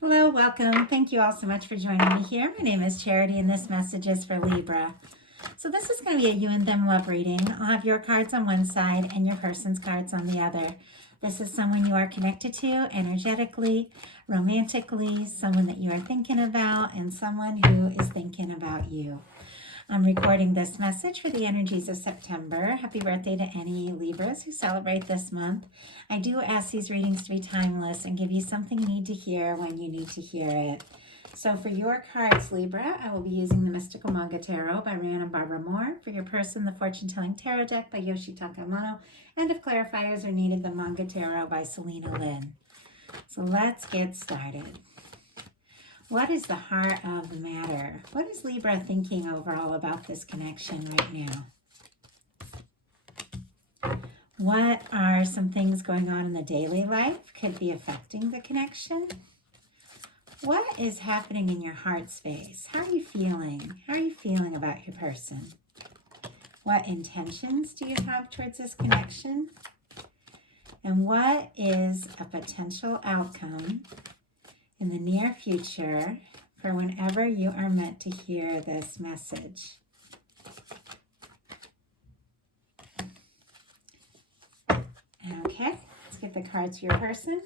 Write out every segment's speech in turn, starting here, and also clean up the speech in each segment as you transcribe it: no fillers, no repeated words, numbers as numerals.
Hello, welcome. Thank you all so much for joining me here. My name is Charity and this message is for Libra. So this is going to be a you and them love reading. I'll have your cards on one side and your person's cards on the other. This is someone you are connected to energetically, romantically, someone that you are thinking about, and someone who is thinking about you. I'm recording this message for the energies of September. Happy birthday to any Libras who celebrate this month. I do ask these readings to be timeless and give you something you need to hear when you need to hear it. So for your cards, Libra, I will be using the Mystical Manga Tarot by Ryan and Barbara Moore. For your person, the Fortune Telling Tarot deck by Yoshi Takamano. And if clarifiers are needed, the Manga Tarot by Selena Lynn. So let's get started. What is the heart of the matter? What is Libra thinking overall about this connection right now? What are some things going on in the daily life could be affecting the connection? What is happening in your heart space? How are you feeling? How are you feeling about your person? What intentions do you have towards this connection? And what is a potential outcome in the near future for whenever you are meant to hear this message? Okay, let's get the cards for your person.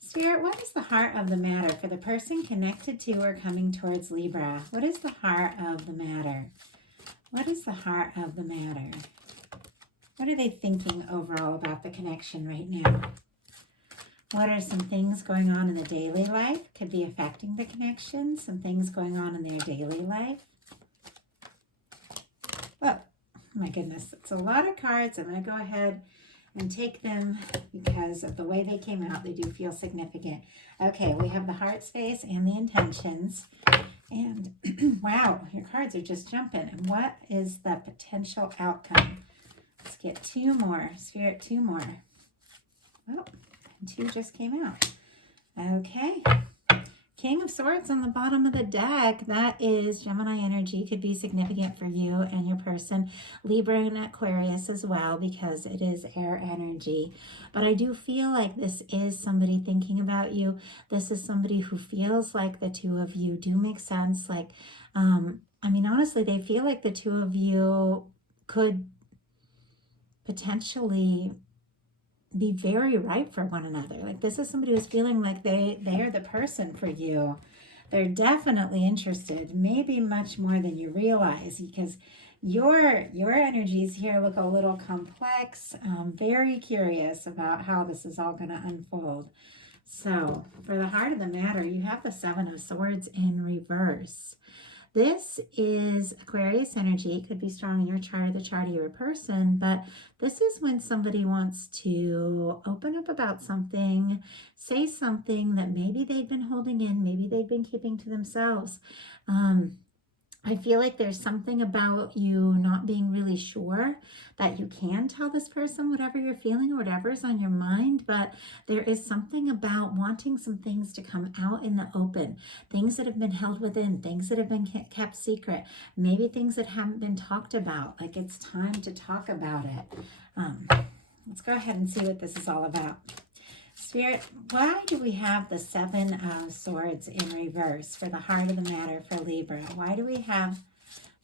Spirit, what is the heart of the matter for the person connected to or coming towards Libra? What is the heart of the matter? What is the heart of the matter? What are they thinking overall about the connection right now? What are some things going on in the daily life? Could be affecting the connection. Some things going on in their daily life. Oh, my goodness. It's a lot of cards. I'm going to go ahead and take them because of the way they came out. They do feel significant. Okay, we have the heart space and the intentions. And wow, your cards are just jumping. And what is the potential outcome? Let's get two more. Spirit, two more. Oh. Two just came out. Okay. King of Swords on the bottom of the deck. That is Gemini energy. Could be significant for you and your person. Libra and Aquarius as well because it is air energy. But I do feel like this is somebody thinking about you. This is somebody who feels like the two of you do make sense. Like, honestly, they feel like the two of you could potentially be very right for one another. Like this is somebody who's feeling like they are the person for you. They're definitely interested, maybe much more than you realize, because your energies here look a little complex. Very curious about how this is all going to unfold. So for the heart of the matter, you have the Seven of Swords in reverse. This is Aquarius energy. It could be strong in your chart or the chart of your person, but this is when somebody wants to open up about something, say something that maybe they've been holding in, maybe they've been keeping to themselves. I feel like there's something about you not being really sure that you can tell this person whatever you're feeling or whatever's on your mind, but there is something about wanting some things to come out in the open, things that have been held within, things that have been kept secret, maybe things that haven't been talked about, like it's time to talk about it. Let's go ahead and see what this is all about. Spirit, why do we have the Seven of Swords in reverse for the heart of the matter for Libra? Why do we have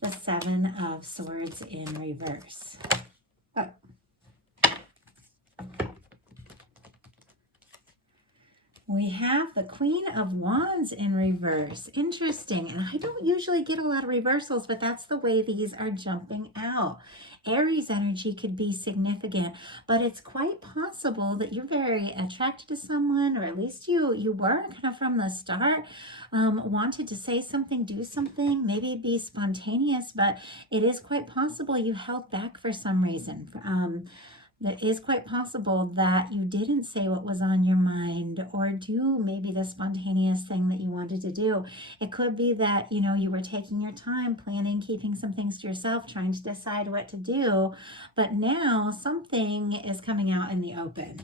the Seven of Swords in reverse? Oh. We have the Queen of Wands in reverse. Interesting. And I don't usually get a lot of reversals, but that's the way these are jumping out. Aries energy could be significant, but it's quite possible that you're very attracted to someone, or at least you were kind of from the start, wanted to say something, do something, maybe be spontaneous, but it is quite possible you held back for some reason. It is quite possible that you didn't say what was on your mind or do maybe the spontaneous thing that you wanted to do. It could be that, you were taking your time, planning, keeping some things to yourself, trying to decide what to do. But now something is coming out in the open.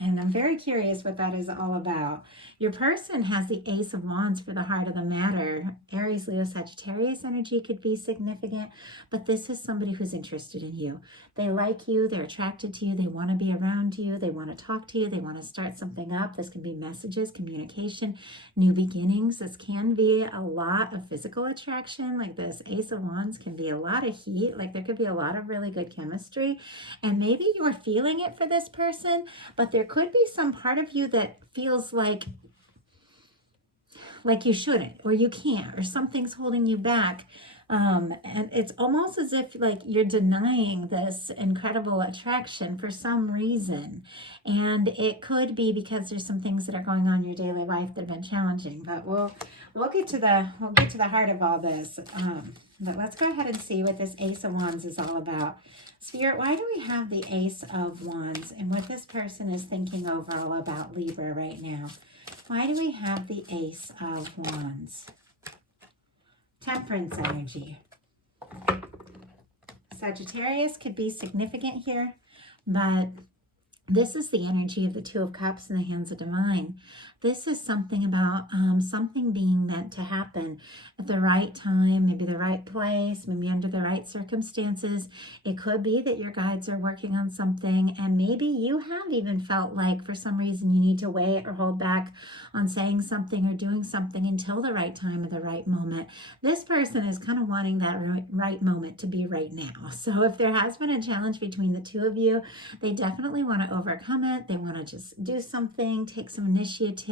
And I'm very curious what that is all about. Your person has the Ace of Wands for the heart of the matter. Aries, Leo, Sagittarius energy could be significant, but this is somebody who's interested in you. They like you, they're attracted to you, they want to be around you, they want to talk to you, they want to start something up. This can be messages, communication, new beginnings. This can be a lot of physical attraction. Like this Ace of Wands can be a lot of heat. Like there could be a lot of really good chemistry. And maybe you're feeling it for this person, but there could be some part of you that feels like you shouldn't, or you can't, or something's holding you back. And it's almost as if like you're denying this incredible attraction for some reason. And it could be because there's some things that are going on in your daily life that have been challenging. But we'll get to the heart of all this. But let's go ahead and see what this Ace of Wands is all about. Spirit, why do we have the Ace of Wands and what this person is thinking overall about Libra right now? Why do we have the Ace of Wands? Temperance energy. Sagittarius could be significant here, but this is the energy of the Two of Cups in the hands of divine. This is something about something being meant to happen at the right time, maybe the right place, maybe under the right circumstances. It could be that your guides are working on something, and maybe you have even felt like for some reason you need to wait or hold back on saying something or doing something until the right time or the right moment. This person is kind of wanting that right moment to be right now. So if there has been a challenge between the two of you, they definitely want to overcome it. They want to just do something, take some initiative.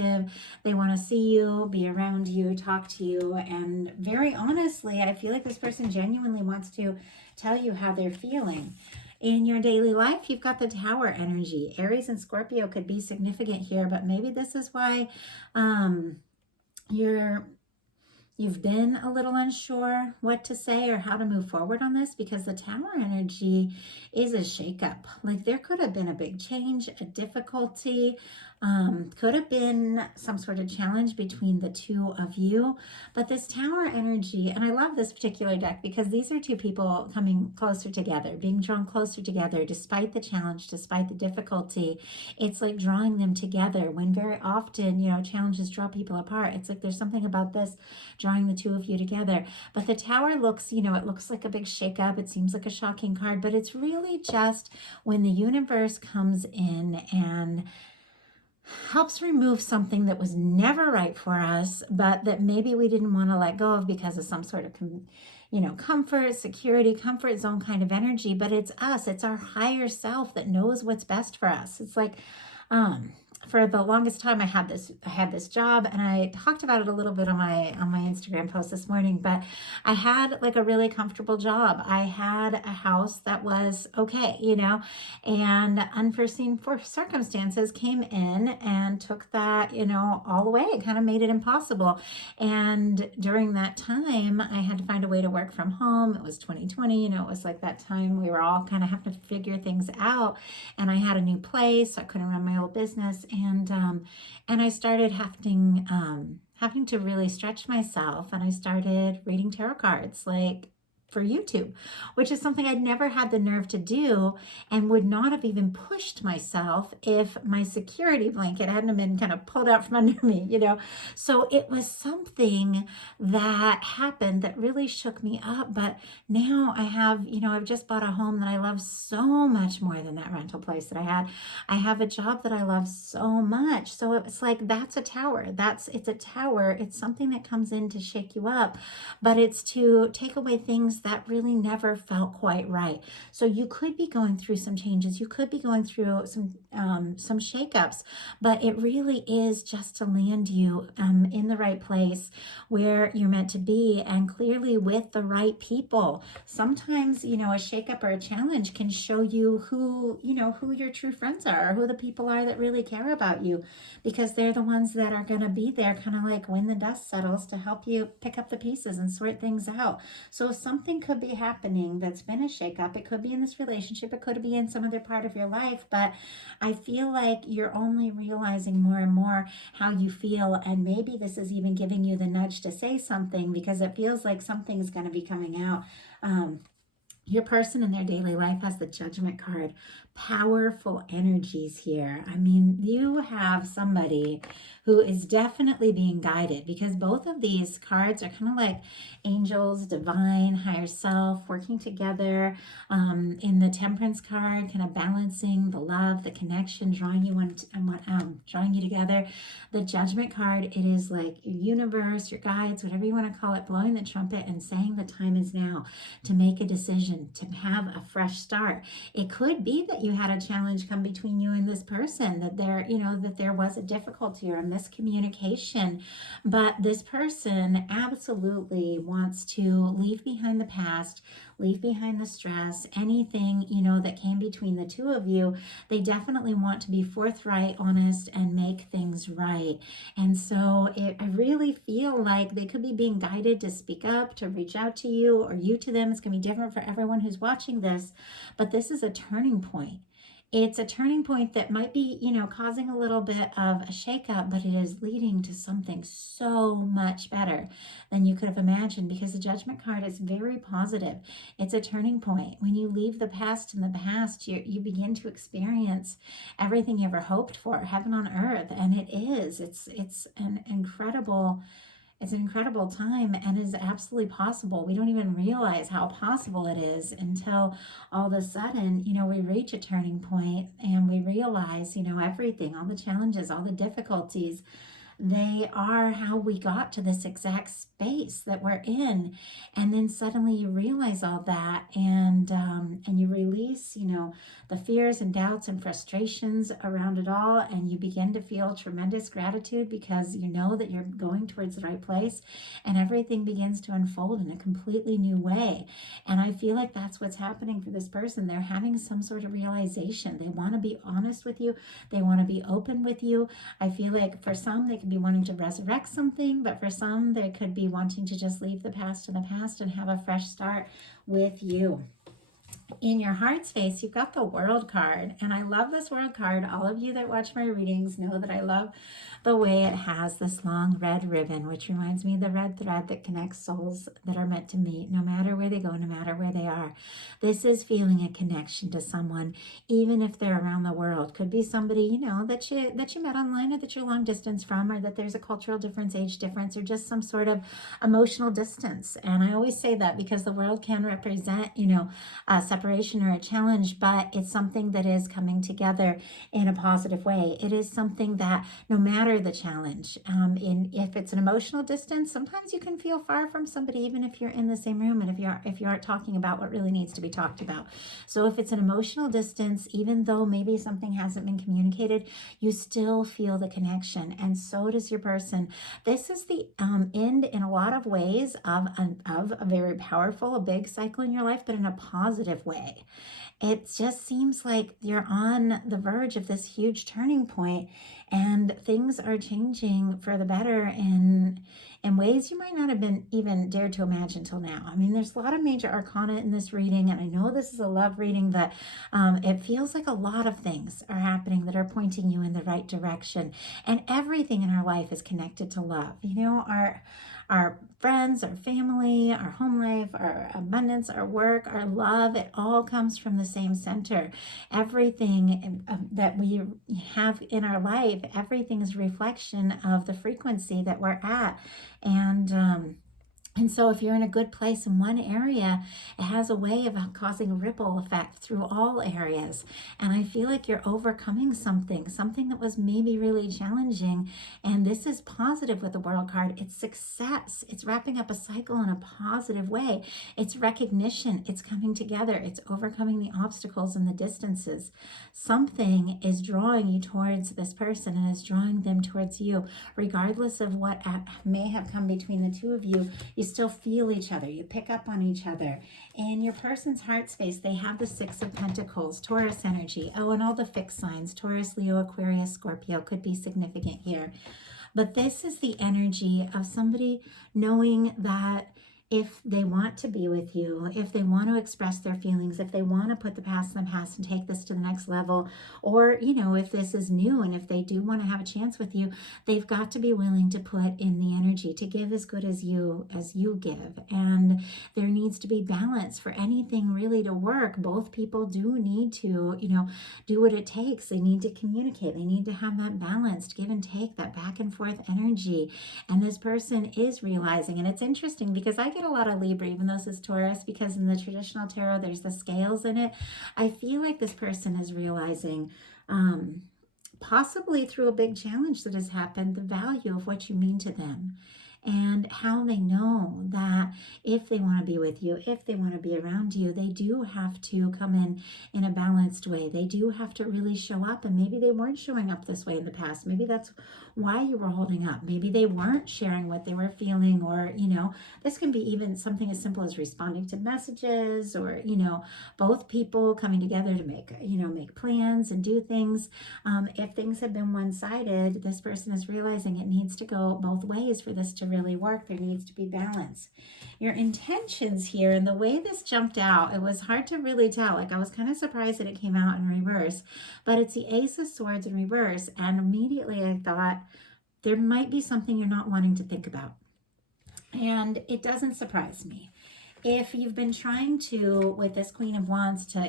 They want to see you, be around you, talk to you. And very honestly, I feel like this person genuinely wants to tell you how they're feeling. In your daily life, you've got the Tower energy. Aries and Scorpio could be significant here, but maybe this is why you've been a little unsure what to say or how to move forward on this, because the Tower energy is a shakeup. Like there could have been a big change, a difficulty, could have been some sort of challenge between the two of you. But this Tower energy, and I love this particular deck because these are two people coming closer together, being drawn closer together despite the challenge, despite the difficulty. It's like drawing them together when very often, challenges draw people apart. It's like there's something about this drawing the two of you together. But the Tower looks, it looks like a big shakeup. It seems like a shocking card, but it's really just when the universe comes in and helps remove something that was never right for us, but that maybe we didn't want to let go of because of some sort of comfort, security, comfort zone kind of energy. But it's us, it's our higher self that knows what's best for us. It's like for the longest time I had this job, and I talked about it a little bit on my Instagram post this morning, but I had like a really comfortable job. I had a house that was okay, and unforeseen circumstances came in and took that, all away. It kind of made it impossible. And during that time, I had to find a way to work from home. It was 2020, it was like that time we were all kind of having to figure things out. And I had a new place, so I couldn't run my old business. And I started having to really stretch myself, and I started reading tarot cards like for YouTube, which is something I'd never had the nerve to do and would not have even pushed myself if my security blanket hadn't been kind of pulled out from under me, So it was something that happened that really shook me up. But now I have, I've just bought a home that I love so much more than that rental place that I had. I have a job that I love so much. So it's like, that's a tower. It's a tower. It's something that comes in to shake you up, but it's to take away things that really never felt quite right. So you could be going through some changes. You could be going through some shakeups, but it really is just to land you in the right place where you're meant to be, and clearly with the right people. Sometimes, a shakeup or a challenge can show you who your true friends are, or who the people are that really care about you, because they're the ones that are going to be there kind of like when the dust settles to help you pick up the pieces and sort things out. So if something could be happening that's been a shakeup, it could be in this relationship, it could be in some other part of your life, but I feel like you're only realizing more and more how you feel, and maybe this is even giving you the nudge to say something, because it feels like something's going to be coming out. Your person in their daily life has the Judgment card, powerful energies here. I mean, you have somebody who is definitely being guided, because both of these cards are kind of like angels, divine, higher self working together. In the Temperance card, kind of balancing the love, the connection, drawing drawing you together. The Judgment card, it is like your universe, your guides, whatever you want to call it, blowing the trumpet and saying the time is now to make a decision, to have a fresh start. It could be that you had a challenge come between you and this person, that there was a difficulty or a miscommunication, but this person absolutely wants to leave behind the past, leave behind the stress, anything, that came between the two of you. They definitely want to be forthright, honest, and make things right. And so I really feel like they could be being guided to speak up, to reach out to you, or you to them. It's going to be different for everyone who's watching this, but this is a turning point. It's a turning point that might be, causing a little bit of a shakeup, but it is leading to something so much better than you could have imagined, because the Judgment card is very positive. It's a turning point. When you leave the past in the past, you begin to experience everything you ever hoped for, heaven on earth. And it is. It's an incredible time, and is absolutely possible. We don't even realize how possible it is until all of a sudden, we reach a turning point and we realize, everything, all the challenges, all the difficulties, they are how we got to this exact space that we're in. And then suddenly you realize all that, and you release, the fears and doubts and frustrations around it all, and you begin to feel tremendous gratitude, because you know that you're going towards the right place, and everything begins to unfold in a completely new way. And I feel like that's what's happening for this person. They're having some sort of realization. They want to be honest with you. They want to be open with you. I feel like for some, they could be wanting to resurrect something, but for some, they could be wanting to just leave the past in the past and have a fresh start with you. In your heart space, you've got the World card, and I love this World card. All of you that watch my readings know that I love the way it has this long red ribbon, which reminds me of the red thread that connects souls that are meant to meet, no matter where they go, no matter where they are. This is feeling a connection to someone, even if they're around the world. Could be somebody, that you met online, or that you're long distance from, or that there's a cultural difference, age difference, or just some sort of emotional distance. And I always say that because the world can represent, separation or a challenge, but it's something that is coming together in a positive way. It is something that, no matter the challenge, if it's an emotional distance, sometimes you can feel far from somebody, even if you're in the same room, and if you aren't talking about what really needs to be talked about. So if it's an emotional distance, even though maybe something hasn't been communicated, you still feel the connection, and so does your person. This is the end, in a lot of ways, of a very powerful, a big cycle in your life, but in a positive way. It just seems like you're on the verge of this huge turning point, and things are changing for the better in ways you might not have been even dared to imagine till now. I mean, there's a lot of major arcana in this reading, and I know this is a love reading, but it feels like a lot of things are happening that are pointing you in the right direction, and everything in our life is connected to love. Our friends, our family, our home life, our abundance, our work, our love, it all comes from the same center. Everything that we have in our life, everything is a reflection of the frequency that we're at. And so if you're in a good place in one area, it has a way of causing a ripple effect through all areas. And I feel like you're overcoming something that was maybe really challenging. And this is positive with the World card. It's success. It's wrapping up a cycle in a positive way. It's recognition. It's coming together. It's overcoming the obstacles and the distances. Something is drawing you towards this person, and is drawing them towards you. Regardless of what may have come between the two of you, you still feel each other. You pick up on each other. In your person's heart space, they have the Six of Pentacles, Taurus energy. Oh, and all the fixed signs, Taurus, Leo, Aquarius, Scorpio could be significant here. But this is the energy of somebody knowing that if they want to be with you, if they want to express their feelings, if they want to put the past in the past and take this to the next level, or, if this is new and if they do want to have a chance with you, they've got to be willing to put in the energy to give as good as you give. And there needs to be balance for anything really to work. Both people do need to, do what it takes. They need to communicate. They need to have that balanced give and take, that back and forth energy. And this person is realizing, and it's interesting because I get a lot of Libra, even though this is Taurus, because in the traditional tarot, there's the scales in it. I feel like this person is realizing, possibly through a big challenge that has happened, the value of what you mean to them. And how they know that if they want to be with you, if they want to be around you, they do have to come in a balanced way. They do have to really show up. And maybe they weren't showing up this way in the past. Maybe that's why you were holding up. Maybe they weren't sharing what they were feeling, or, this can be even something as simple as responding to messages, or, both people coming together to make plans and do things. If things have been one-sided, this person is realizing it needs to go both ways for this to really work. There needs to be balance. Your intentions here, and the way this jumped out, it was hard to really tell. Like, I was kind of surprised that it came out in reverse, but it's the Ace of Swords in reverse. And immediately I thought, there might be something you're not wanting to think about. And it doesn't surprise me. If you've been trying to, with this Queen of Wands, to,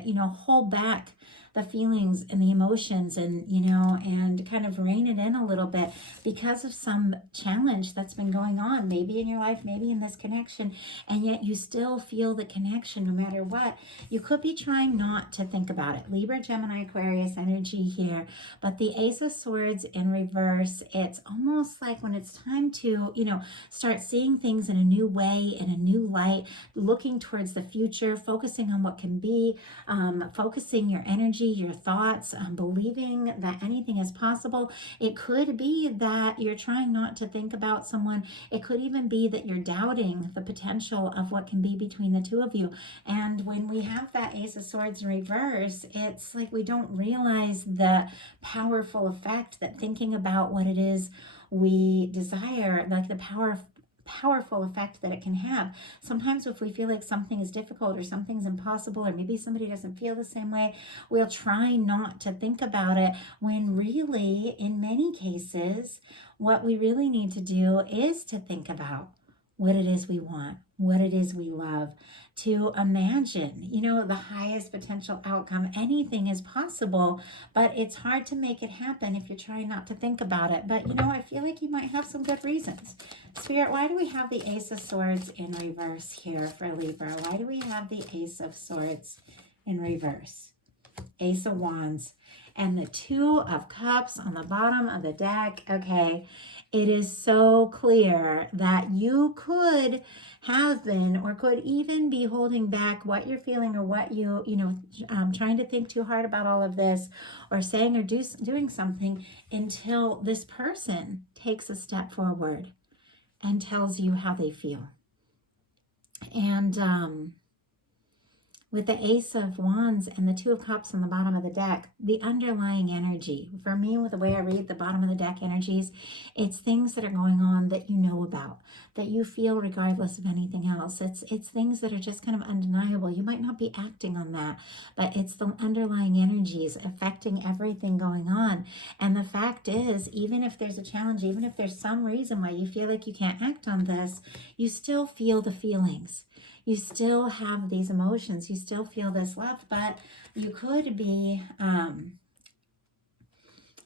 hold back the feelings and the emotions, and, and kind of rein it in a little bit because of some challenge that's been going on, maybe in your life, maybe in this connection, and yet you still feel the connection no matter what, you could be trying not to think about it. Libra, Gemini, Aquarius energy here, but the Ace of Swords in reverse, it's almost like when it's time to, start seeing things in a new way, in a new light, looking towards the future, focusing on what can be, focusing your energy, your thoughts, believing that anything is possible. It could be that you're trying not to think about someone. It could even be that you're doubting the potential of what can be between the two of you. And when we have that Ace of Swords in reverse, it's like we don't realize the powerful effect that thinking about what it is we desire, like the powerful effect that it can have. Sometimes if we feel like something is difficult or something's impossible, or maybe somebody doesn't feel the same way, we'll try not to think about it, when really, in many cases, what we really need to do is to think about what it is we want, what it is we love, to imagine, the highest potential outcome. Anything is possible, but it's hard to make it happen if you're trying not to think about it. But, I feel like you might have some good reasons. Spirit, why do we have the Ace of Swords in reverse here for Libra? Why do we have the Ace of Swords in reverse? Ace of Wands and the Two of Cups on the bottom of the deck. Okay, it is so clear that you could have been, or could even be, holding back what you're feeling, or what trying to think too hard about all of this, or saying or doing something, until this person takes a step forward and tells you how they feel. And with the Ace of Wands and the Two of Cups on the bottom of the deck, the underlying energy, for me, with the way I read the bottom of the deck energies, it's things that are going on that you know about, that you feel regardless of anything else. It's things that are just kind of undeniable. You might not be acting on that, but it's the underlying energies affecting everything going on. And the fact is, even if there's a challenge, even if there's some reason why you feel like you can't act on this, you still feel the feelings. You still have these emotions. You still feel this love, but you could be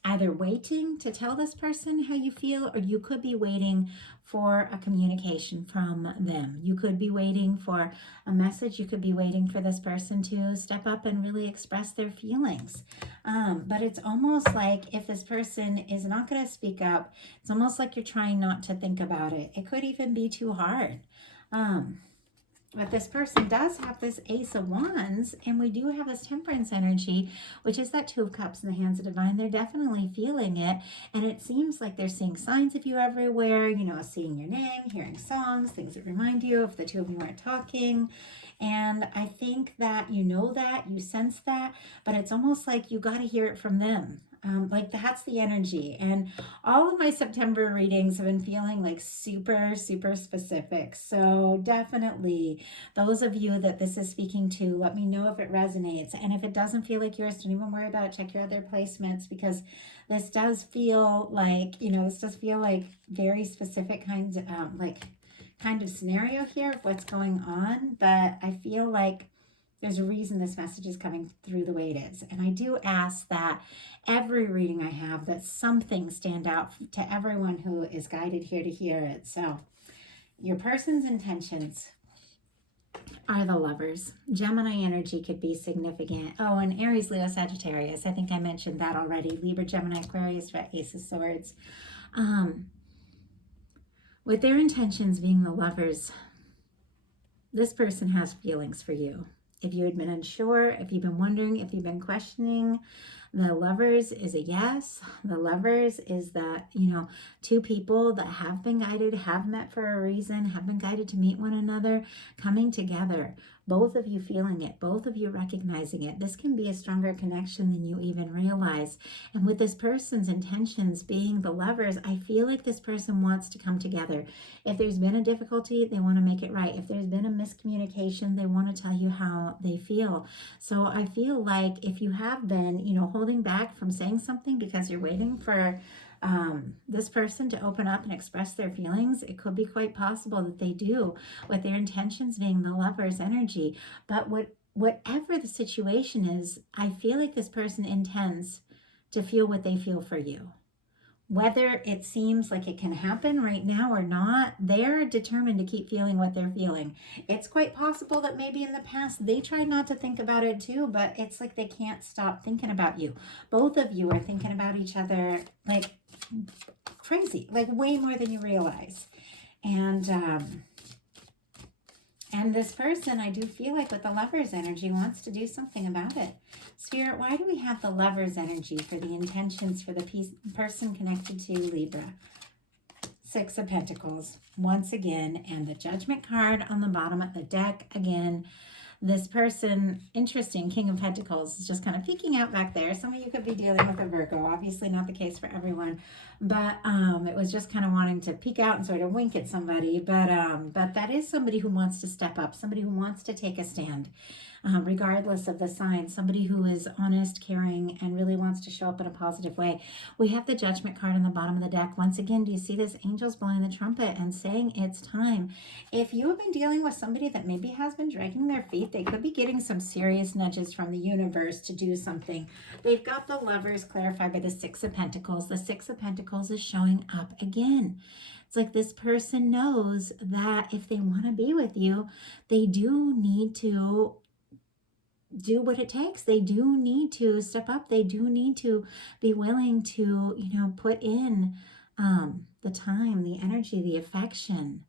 either waiting to tell this person how you feel, or you could be waiting for a communication from them. You could be waiting for a message. You could be waiting for this person to step up and really express their feelings. But it's almost like if this person is not going to speak up, it's almost like you're trying not to think about it. It could even be too hard. But this person does have this Ace of Wands, and we do have this Temperance energy, which is that Two of Cups in the hands of divine. They're definitely feeling it, and it seems like they're seeing signs of you everywhere, seeing your name, hearing songs, things that remind you if the two of you aren't talking. And I think that you sense that, but it's almost like you got to hear it from them. Like that's the energy. And all of my September readings have been feeling like super, super specific. So definitely those of you that this is speaking to, let me know if it resonates. And if it doesn't feel like yours, don't even worry about it. Check your other placements, because this does feel like, this does feel like very specific kinds of, kind of scenario here of what's going on. But I feel like there's a reason this message is coming through the way it is. And I do ask that every reading I have, that something stand out to everyone who is guided here to hear it. So your person's intentions are the Lovers. Gemini energy could be significant. Oh, and Aries, Leo, Sagittarius. I think I mentioned that already. Libra, Gemini, Aquarius, Ace of Swords. With their intentions being the Lovers, this person has feelings for you. If you had been unsure, if you've been wondering, if you've been questioning, the Lovers is a yes. The Lovers is that, two people that have been guided, have met for a reason, have been guided to meet one another, coming together. Both of you feeling it, both of you recognizing it. This can be a stronger connection than you even realize. And with this person's intentions being the Lovers, I feel like this person wants to come together. If there's been a difficulty, they want to make it right. If there's been a miscommunication, they want to tell you how they feel. So I feel like if you have been, holding back from saying something because you're waiting for this person to open up and express their feelings, it could be quite possible that they do, with their intentions being the Lover's energy. But whatever the situation is, I feel like this person intends to feel what they feel for you. Whether it seems like it can happen right now or not, they're determined to keep feeling what they're feeling. It's quite possible that maybe in the past they tried not to think about it too, but it's like they can't stop thinking about you. Both of you are thinking about each other like crazy, like way more than you realize. And this person, I do feel like with the Lover's energy, wants to do something about it. Spirit, why do we have the Lover's energy for the intentions for the person connected to Libra? Six of Pentacles, once again, and the Judgment card on the bottom of the deck again. This person, interesting, King of Pentacles, is just kind of peeking out back there. Some of you could be dealing with a Virgo. Obviously not the case for everyone, but it was just kind of wanting to peek out and sort of wink at somebody. But that is somebody who wants to step up, somebody who wants to take a stand. Regardless of the sign, somebody who is honest, caring, and really wants to show up in a positive way. We have the Judgment card on the bottom of the deck. Once again, do you see this? Angels blowing the trumpet and saying it's time. If you have been dealing with somebody that maybe has been dragging their feet, they could be getting some serious nudges from the universe to do something. They've got the Lovers clarified by the Six of Pentacles. The Six of Pentacles is showing up again. It's like this person knows that if they want to be with you, they do need to do what it takes. They do need to step up. They do need to be willing to, put in the time, the energy, the affection,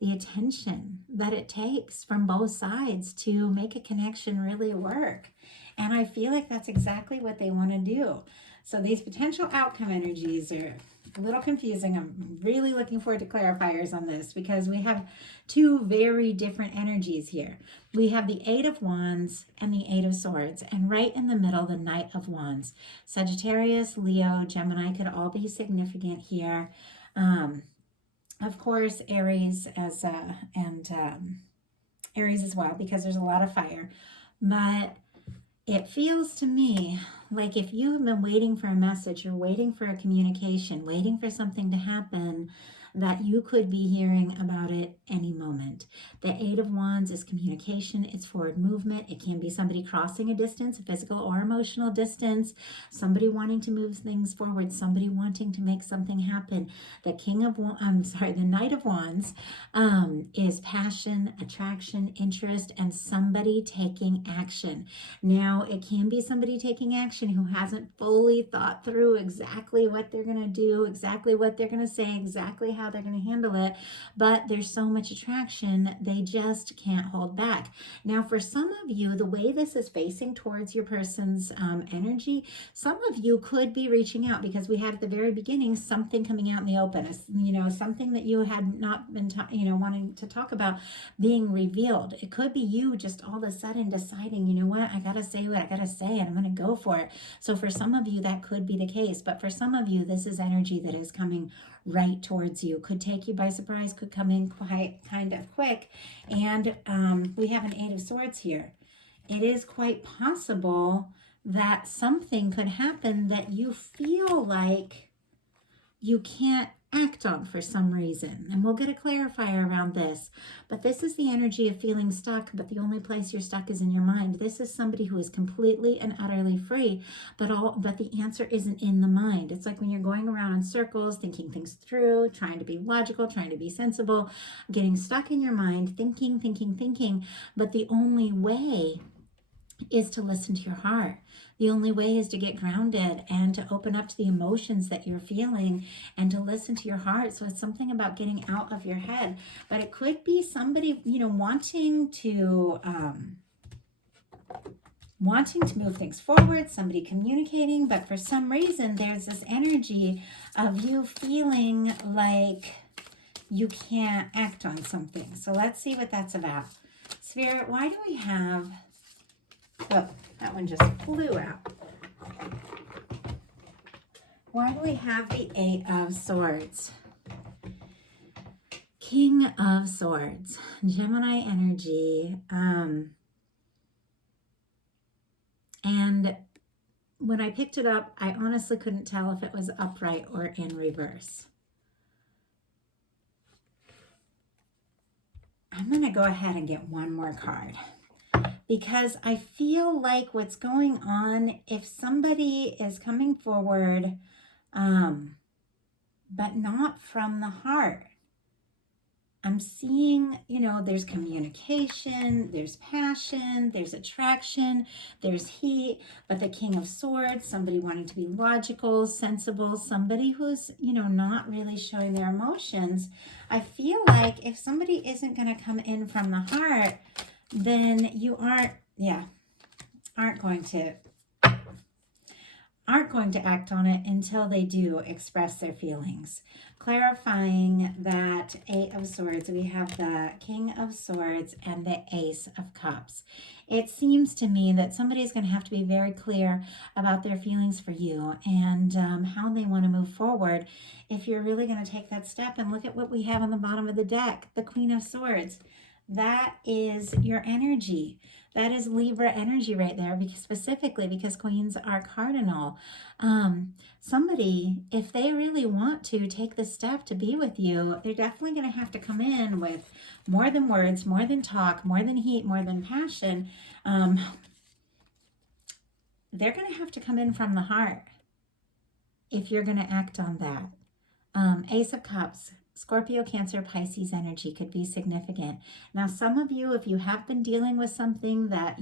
the attention that it takes from both sides to make a connection really work. And I feel like that's exactly what they want to do. So these potential outcome energies are a little confusing. I'm really looking forward to clarifiers on this, because we have two very different energies here. We have the Eight of Wands and the Eight of Swords, and right in the middle, the Knight of Wands. Sagittarius, Leo, Gemini could all be significant here. Of course, Aries Aries as well, because there's a lot of fire. But it feels to me like if you have been waiting for a message, you're waiting for a communication, waiting for something to happen, that you could be hearing about it any moment. The Eight of Wands is communication, it's forward movement. It can be somebody crossing a distance, a physical or emotional distance, somebody wanting to move things forward, somebody wanting to make something happen. The the Knight of Wands is passion, attraction, interest, and somebody taking action. Now, it can be somebody taking action who hasn't fully thought through exactly what they're going to do, exactly what they're going to say, exactly how they're going to handle it, but there's so much attraction, they just can't hold back. Now, for some of you, the way this is facing towards your person's energy, some of you could be reaching out, because we had at the very beginning something coming out in the open, something that you had not been wanting to talk about being revealed. It could be you just all of a sudden deciding, you know what, I gotta say what I gotta say, and I'm gonna go for it. So for some of you, that could be the case. But for some of you, this is energy that is coming right towards you. Could take you by surprise, could come in quite kind of quick. And we have an Eight of Swords here. It is quite possible that something could happen that you feel like you can't act on for some reason. And we'll get a clarifier around this. But this is the energy of feeling stuck, but the only place you're stuck is in your mind. This is somebody who is completely and utterly free, but the answer isn't in the mind. It's like when you're going around in circles, thinking things through, trying to be logical, trying to be sensible, getting stuck in your mind, thinking, but the only way is to listen to your heart. The only way is to get grounded and to open up to the emotions that you're feeling and to listen to your heart. So it's something about getting out of your head. But it could be somebody, wanting to move things forward, somebody communicating, but for some reason there's this energy of you feeling like you can't act on something. So let's see what that's about. Spirit, why do we have... Oh, that one just flew out. Why do we have the Eight of Swords? King of Swords, Gemini energy. And when I picked it up, I honestly couldn't tell if it was upright or in reverse. I'm going to go ahead and get one more card. Because I feel like what's going on, if somebody is coming forward, but not from the heart, I'm seeing, there's communication, there's passion, there's attraction, there's heat, but the King of Swords, somebody wanting to be logical, sensible, somebody who's, not really showing their emotions. I feel like if somebody isn't going to come in from the heart, then you aren't going to act on it until they do express their feelings. Clarifying that Eight of Swords, we have the King of Swords and the Ace of Cups. It seems to me that somebody is going to have to be very clear about their feelings for you and how they want to move forward if you're really going to take that step. And look at what we have on the bottom of the deck, the Queen of Swords. That is your energy. That is Libra energy right there, specifically because queens are cardinal. Somebody, if they really want to take the step to be with you, they're definitely going to have to come in with more than words, more than talk, more than heat, more than passion. They're going to have to come in from the heart if you're going to act on that. Ace of Cups. Scorpio, Cancer, Pisces energy could be significant. Now, some of you, if you have been dealing with something that,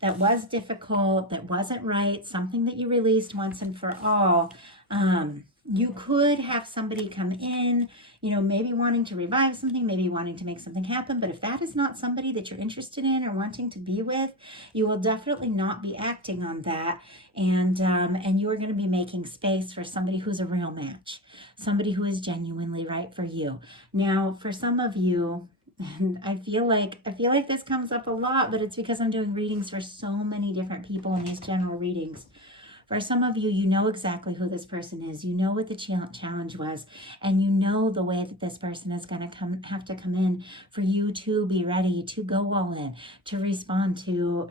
that was difficult, that wasn't right, something that you released once and for all, you could have somebody come in, maybe wanting to revive something, maybe wanting to make something happen. But if that is not somebody that you're interested in or wanting to be with, you will definitely not be acting on that. And you are going to be making space for somebody who's a real match, somebody who is genuinely right for you. Now, for some of you, and I feel like this comes up a lot, but it's because I'm doing readings for so many different people in these general readings. For some of you, you know exactly who this person is. You know what the challenge was, and you know the way that this person is going to have to come in for you to be ready to go all in, to respond, to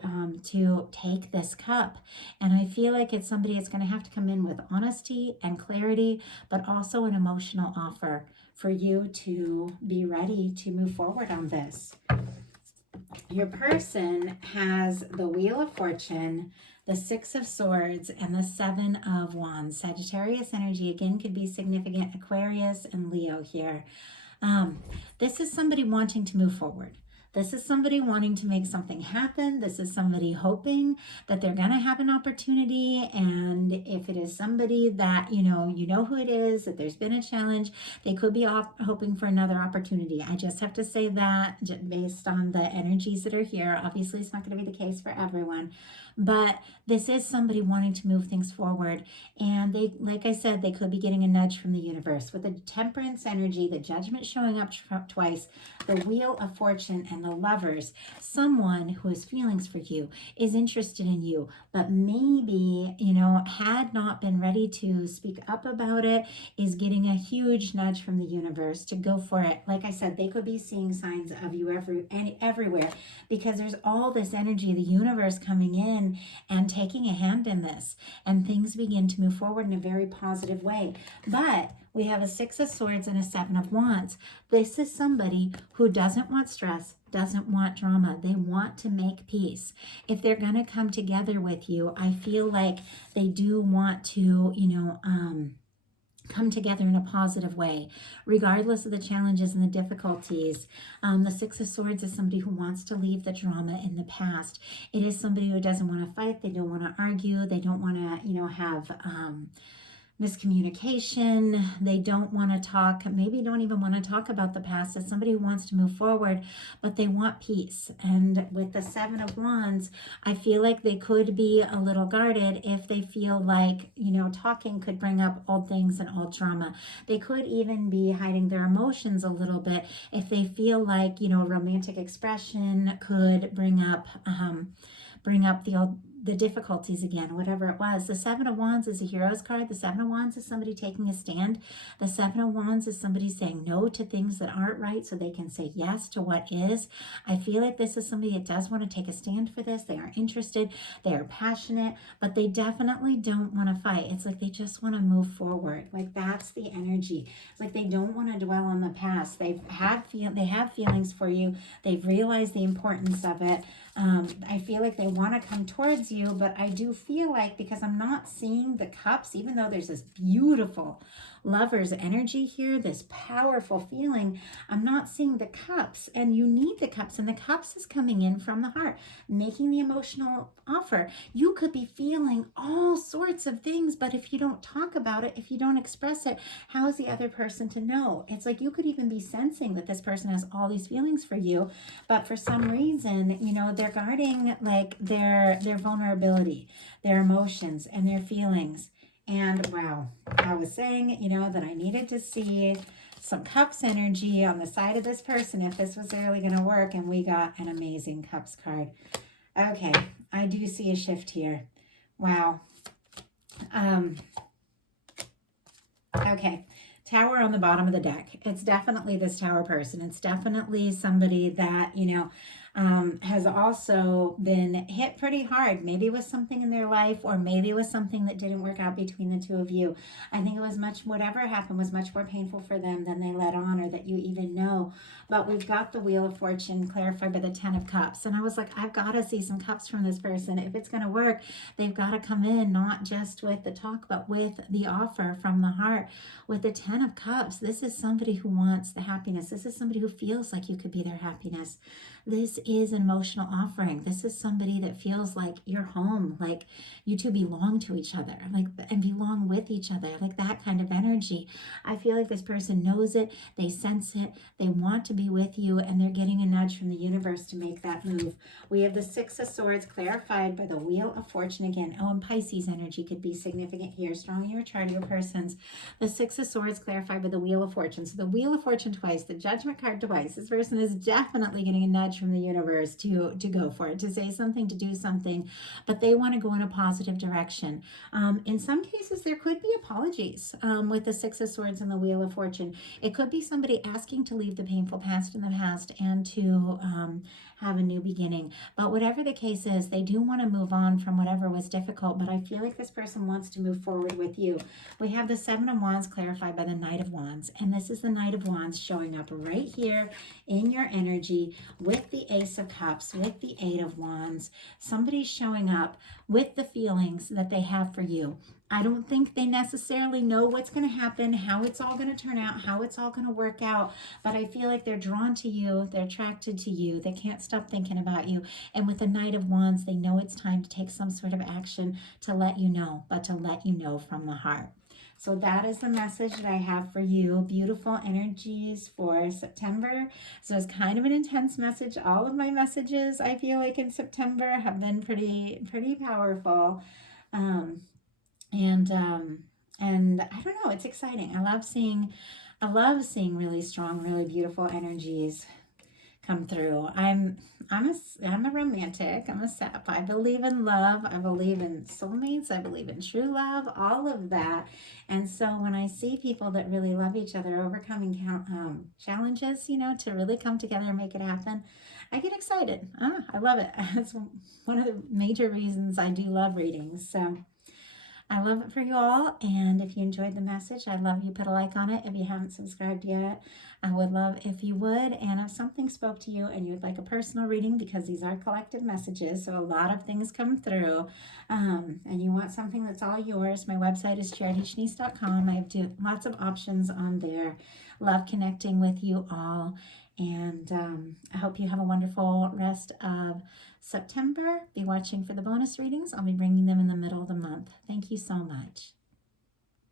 take this cup. And I feel like it's somebody that's going to have to come in with honesty and clarity, but also an emotional offer for you to be ready to move forward on this. Your person has the Wheel of Fortune, the Six of Swords, and the Seven of Wands. Sagittarius energy, again, could be significant. Aquarius and Leo here. This is somebody wanting to move forward. This is somebody wanting to make something happen. This is somebody hoping that they're going to have an opportunity. And if it is somebody that, you know who it is, that there's been a challenge, they could be hoping for another opportunity. I just have to say that based on the energies that are here. Obviously, it's not going to be the case for everyone. But this is somebody wanting to move things forward. And they, like I said, they could be getting a nudge from the universe. With the temperance energy, the judgment showing up twice, the wheel of fortune, and the lovers, someone who has feelings for you is interested in you, but maybe, had not been ready to speak up about it, is getting a huge nudge from the universe to go for it. Like I said, they could be seeing signs of you everywhere, because there's all this energy, the universe coming in and taking a hand in this, and things begin to move forward in a very positive way. But we have a 6 of Swords and a 7 of Wands. This is somebody who doesn't want stress, doesn't want drama. They want to make peace. If they're going to come together with you, I feel like they do want to, come together in a positive way, regardless of the challenges and the difficulties. The 6 of Swords is somebody who wants to leave the drama in the past. It is somebody who doesn't want to fight. They don't want to argue. They don't want to, have miscommunication. They don't want to talk, maybe don't even want to talk about the past. It's somebody who wants to move forward, but they want peace. And with the 7 of Wands, I feel like they could be a little guarded if they feel like, talking could bring up old things and old drama. They could even be hiding their emotions a little bit if they feel like, romantic expression could bring up the difficulties again, whatever it was. The 7 of Wands is a hero's card. The 7 of Wands is somebody taking a stand. The 7 of Wands is somebody saying no to things that aren't right so they can say yes to what is. I feel like this is somebody that does want to take a stand for this. They are interested. They are passionate, but they definitely don't want to fight. It's like they just want to move forward. Like that's the energy. It's like they don't want to dwell on the past. They have feelings for you. They've realized the importance of it. I feel like they want to come towards you, but I do feel like, because I'm not seeing the cups, even though there's this beautiful lover's energy here, this powerful feeling, I'm not seeing the cups, and you need the cups, and the cups is coming in from the heart, making the emotional offer. You could be feeling all sorts of things, but if you don't talk about it, if you don't express it, how is the other person to know? It's like you could even be sensing that this person has all these feelings for you, but for some reason, they're guarding like their vulnerability, their emotions, and their feelings. And wow, I was saying, that I needed to see some cups energy on the side of this person if this was really going to work, and we got an amazing cups card. Okay, I do see a shift here. Wow. Okay, Tower on the bottom of the deck. It's definitely this Tower person. It's definitely somebody that, has also been hit pretty hard, maybe with something in their life, or maybe with something that didn't work out between the two of you. I think it was whatever happened was much more painful for them than they let on, or that you even know. But we've got the Wheel of Fortune clarified by the 10 of Cups. And I was like, I've got to see some cups from this person. If it's going to work, they've got to come in, not just with the talk, but with the offer from the heart. With the 10 of Cups, this is somebody who wants the happiness. This is somebody who feels like you could be their happiness. This is an emotional offering. This is somebody that feels like you're home, like you two belong to each other, and belong with each other, like that kind of energy. I feel like this person knows it, they sense it, they want to be with you, and they're getting a nudge from the universe to make that move. We have the 6 of Swords clarified by the Wheel of Fortune again. Oh, and Pisces energy could be significant here, strong in your chart, your persons. The 6 of Swords clarified by the Wheel of Fortune. So the Wheel of Fortune twice, the Judgment card twice. This person is definitely getting a nudge from the universe to go for it, to say something, to do something, but they want to go in a positive direction. In some cases, there could be apologies with the 6 of Swords and the Wheel of Fortune. It could be somebody asking to leave the painful past in the past and to have a new beginning. But whatever the case is, they do want to move on from whatever was difficult, but I feel like this person wants to move forward with you. We have the 7 of Wands clarified by the Knight of Wands, and this is the Knight of Wands showing up right here in your energy with the Ace of Cups, with the 8 of Wands. Somebody's showing up with the feelings that they have for you. I don't think they necessarily know what's going to happen, how it's all going to turn out, how it's all going to work out, but I feel like they're drawn to you, they're attracted to you, they can't stop thinking about you, and with the Knight of Wands, they know it's time to take some sort of action to let you know, but to let you know from the heart. So that is the message that I have for you. Beautiful energies for September. So it's kind of an intense message. All of my messages, I feel like in September, have been pretty powerful. Um, and um, and I don't know, it's exciting. I love seeing really strong, really beautiful energies come through. I'm a romantic. I'm a sap. I believe in love. I believe in soulmates. I believe in true love. All of that. And so when I see people that really love each other, overcoming challenges, to really come together and make it happen, I get excited. I love it. It's one of the major reasons I do love readings. So I love it for you all. And if you enjoyed the message, I'd love you put a like on it. If you haven't subscribed yet, I would love if you would. And if something spoke to you and you would like a personal reading, because these are collective messages, so a lot of things come through, and you want something that's all yours, my website is charityshanice.com. I have lots of options on there. Love connecting with you all. And I hope you have a wonderful rest of September. Be watching for the bonus readings. I'll be bringing them in the middle of the month. Thank you so much.